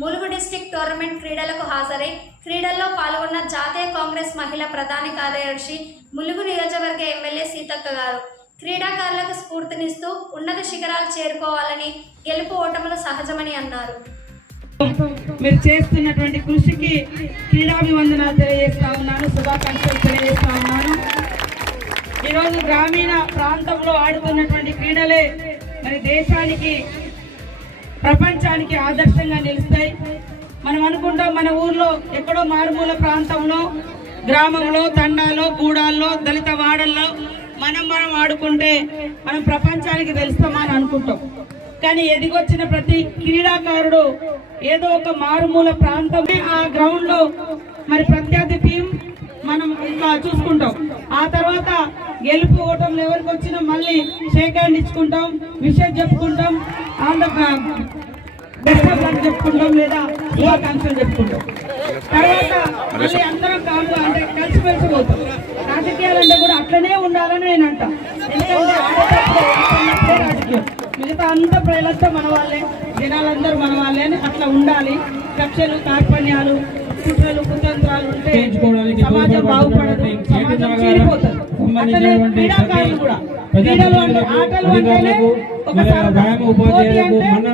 Mulugu district tournament క్రీడలకు హాజరై క్రీడల్లో పాల్గొన్న జాతీయ కాంగ్రెస్ మహిళా ప్రధాన కార్యదర్శి ములుగు నియోజకవర్గ ఎమ్మెల్యే సీతక్క గారు క్రీడాకారులకు స్ఫూర్తినిస్తూ ఉన్నత శిఖరాలు చేరుకోవాలని, గెలుపు ఓటములు సహజమని అన్నారు. మీరు చేస్తున్నటువంటి కృషికి క్రీడాభివందనాలు తెలియజేస్తా ఉన్నాను, శుభాకాంక్షలు తెలియజేస్తా ఉన్నాను. ఈరోజు గ్రామీణ ప్రాంతంలో ఆడుతున్నటువంటి క్రీడలే మరి దేశానికి, ప్రపంచానికి ఆదర్శంగా నిలుస్తాయి. మనం అనుకుంటాం మన ఊర్లో ఎక్కడో మారుమూల ప్రాంతంలో, గ్రామంలో, తండాలో, గూడాల్లో, దళిత వాడల్లో మనం ఆడుకుంటే మనం ప్రపంచానికి తెలుస్తామని అనుకుంటాం. కానీ ఎదిగొచ్చిన ప్రతి క్రీడాకారుడు ఏదో ఒక మారుమూల ప్రాంతమే ఆ గ్రౌండ్ లో మరి ప్రత్యర్థి టీం మనం ఇంకా చూసుకుంటాం. ఆ తర్వాత గెలుపు ఓటంలో ఎవరికి వచ్చినా మళ్ళీ షేక్ హ్యాండ్ ఇచ్చుకుంటాం, విషయం చెప్పుకుంటాం, చెప్పుకుంటాం లేదా శుభాకాంక్షలు చెప్పుకుంటాం. తర్వాత మళ్ళీ అందరం కాదు అంటే కలిసిమెలిసి పోతాం. రాజకీయాలంటే కూడా అట్లనే ఉండాలని నేను అంటా. ఎందుకంటే ఆడేటప్పుడు రాజకీయం, మిగతా అంతా ప్రజలంతా మన వాళ్ళే, జనాలందరూ మన వాళ్ళే అని అట్లా ఉండాలి. కక్షలు, కార్పణ్యాలు, కుట్రలు, కుతంత్రాలు ఉంటే సమాజం బాగుపడదు, సమాజం చీలిపోతుంది. అట్లనే క్రీడాకారులు కూడా, క్రీడలు అంటే ఆటలు అంటేనే ఒకసారి పోటీ అంటే